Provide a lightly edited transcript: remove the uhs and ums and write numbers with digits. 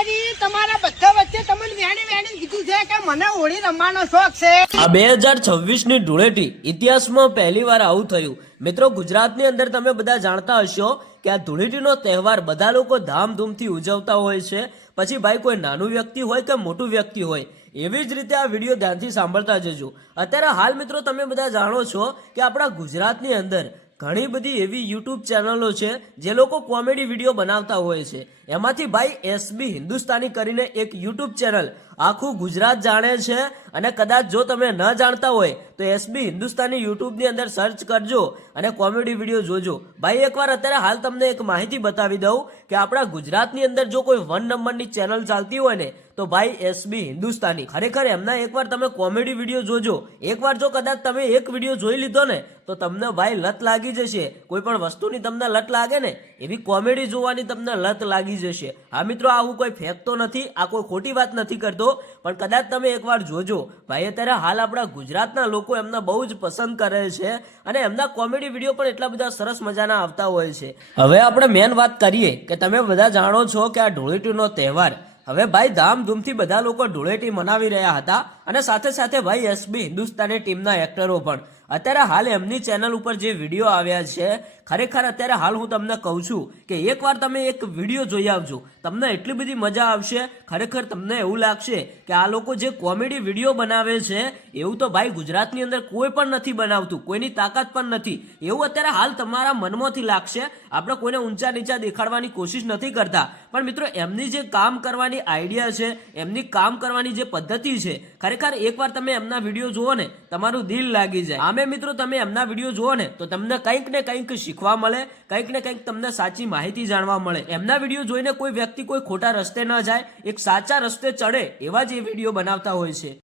કરી તમારા બધા વચ્ચે તમને વેણી કીધું છે કે મને હોળી રમવાનો શોખ છે। આ 2026 ની ધૂળેટી ઇતિહાસમાં પહેલીવાર આવું થયું। મિત્રો, ગુજરાતની અંદર તમે બધા જાણતા હશો કે આ ધૂળેટીનો તહેવાર બધા લોકો ધામધૂમથી ઉજવતા હોય છે। પછી ભાઈ કોઈ નાનું વ્યક્તિ હોય કે મોટું વ્યક્તિ હોય, એવી જ રીતે આ વિડીયો ધ્યાનથી સાંભળતા જજો। અત્યારે હાલ મિત્રો તમે બધા જાણો છો કે આપણા ગુજરાતની અંદર ઘણી બધી એવી યુટ્યુબ ચેનલો છે જે લોકો કોમેડી વિડીયો બનાવતા હોય છે। એમાંથી ભાઈ એસબી હિન્દુસ્તાની કરીને એક યુટ્યુબ ચેનલ આખું ગુજરાત જાણે છે। અને કદાચ જો તમે ન જાણતા હોય તો એસબી હિન્દુસ્તાની યુટ્યુબની અંદર સર્ચ કરજો અને કોમેડી વિડીયો જોજો। ભાઈ એકવાર અત્યારે હાલ તમને એક માહિતી બતાવી દઉં કે આપણા ગુજરાતની અંદર જો કોઈ 1 નંબરની ચેનલ ચાલતી હોય ને તો ભાઈ એસબી હિન્દુસ્તાની। ખરેખર એમના એકવાર તમે કોમેડી વિડીયો જોજો। એકવાર જો કદાચ તમે એક વિડીયો જોઈ લીધો ને તો તમને ભાઈ લત લાગી જશે। કોઈ પણ વસ્તુની તમને લત લાગે ને એવી કોમેડી જોવાની તમને લત લાગી જશે। હા મિત્રો, આ હું કોઈ ફેંકતો નથી, આ કોઈ ખોટી વાત નથી કરતો, પણ કદાચ તમે એકવાર જોજો। ભાઈ અત્યારે હાલ આપણા ગુજરાતના લોકો એમને બહુ જ પસંદ કરે છે અને એમના કોમેડી વિડીયો પણ એટલા બધા સરસ મજાના આવતા હોય છે। હવે આપણે મેન વાત કરીએ કે તમે બધા જાણો છો કે આ ધૂળેટીનો તહેવાર હવે ભાઈ ધામધૂમથી બધા લોકો ધૂળેટી મનાવી રહ્યા હતા અને સાથે સાથે ભાઈ એસબી હિન્દુસ્તાની ટીમના એક્ટરો પણ અત્યારે હાલ એમની ચેનલ ઉપર જે વિડીયો આવ્યા છે, ખરેખર અત્યારે હાલ હું તમને કહું છું કે એકવાર તમે એક વિડીયો જોઈ આવજો, તમને એટલી બધી મજા આવશે। ખરેખર તમને એવું લાગશે કે આ લોકો જે કોમેડી વિડીયો બનાવે છે એવું તો ભાઈ ગુજરાતની અંદર કોઈ પણ નથી બનાવતું, કોઈની તાકાત પણ નથી, એવું અત્યારે હાલ તમારા મનમાંથી લાગશે। આપણે કોઈને ઊંચા નીચા દેખાડવાની કોશિશ નથી કરતા, પણ મિત્રો એમની જે કામ કરવાની આઈડિયા છે, એમની કામ કરવાની જે પદ્ધતિ છે, ખરેખર એકવાર તમે એમના વિડીયો જુઓ ને તમારું દિલ લાગી જાય। આમે મિત્રો તમે એમના વિડીયો જુઓ ને તો તમને કંઈક ને કંઈક શીખવા મળે, કંઈક ને કંઈક તમને સાચી માહિતી જાણવા મળે। એમના વિડીયો જોઈને કોઈ વ્યક્તિ કોઈ ખોટા રસ્તે ન જાય, એક સાચા રસ્તે ચડે એવા જ એ વિડીયો બનાવતા હોય છે।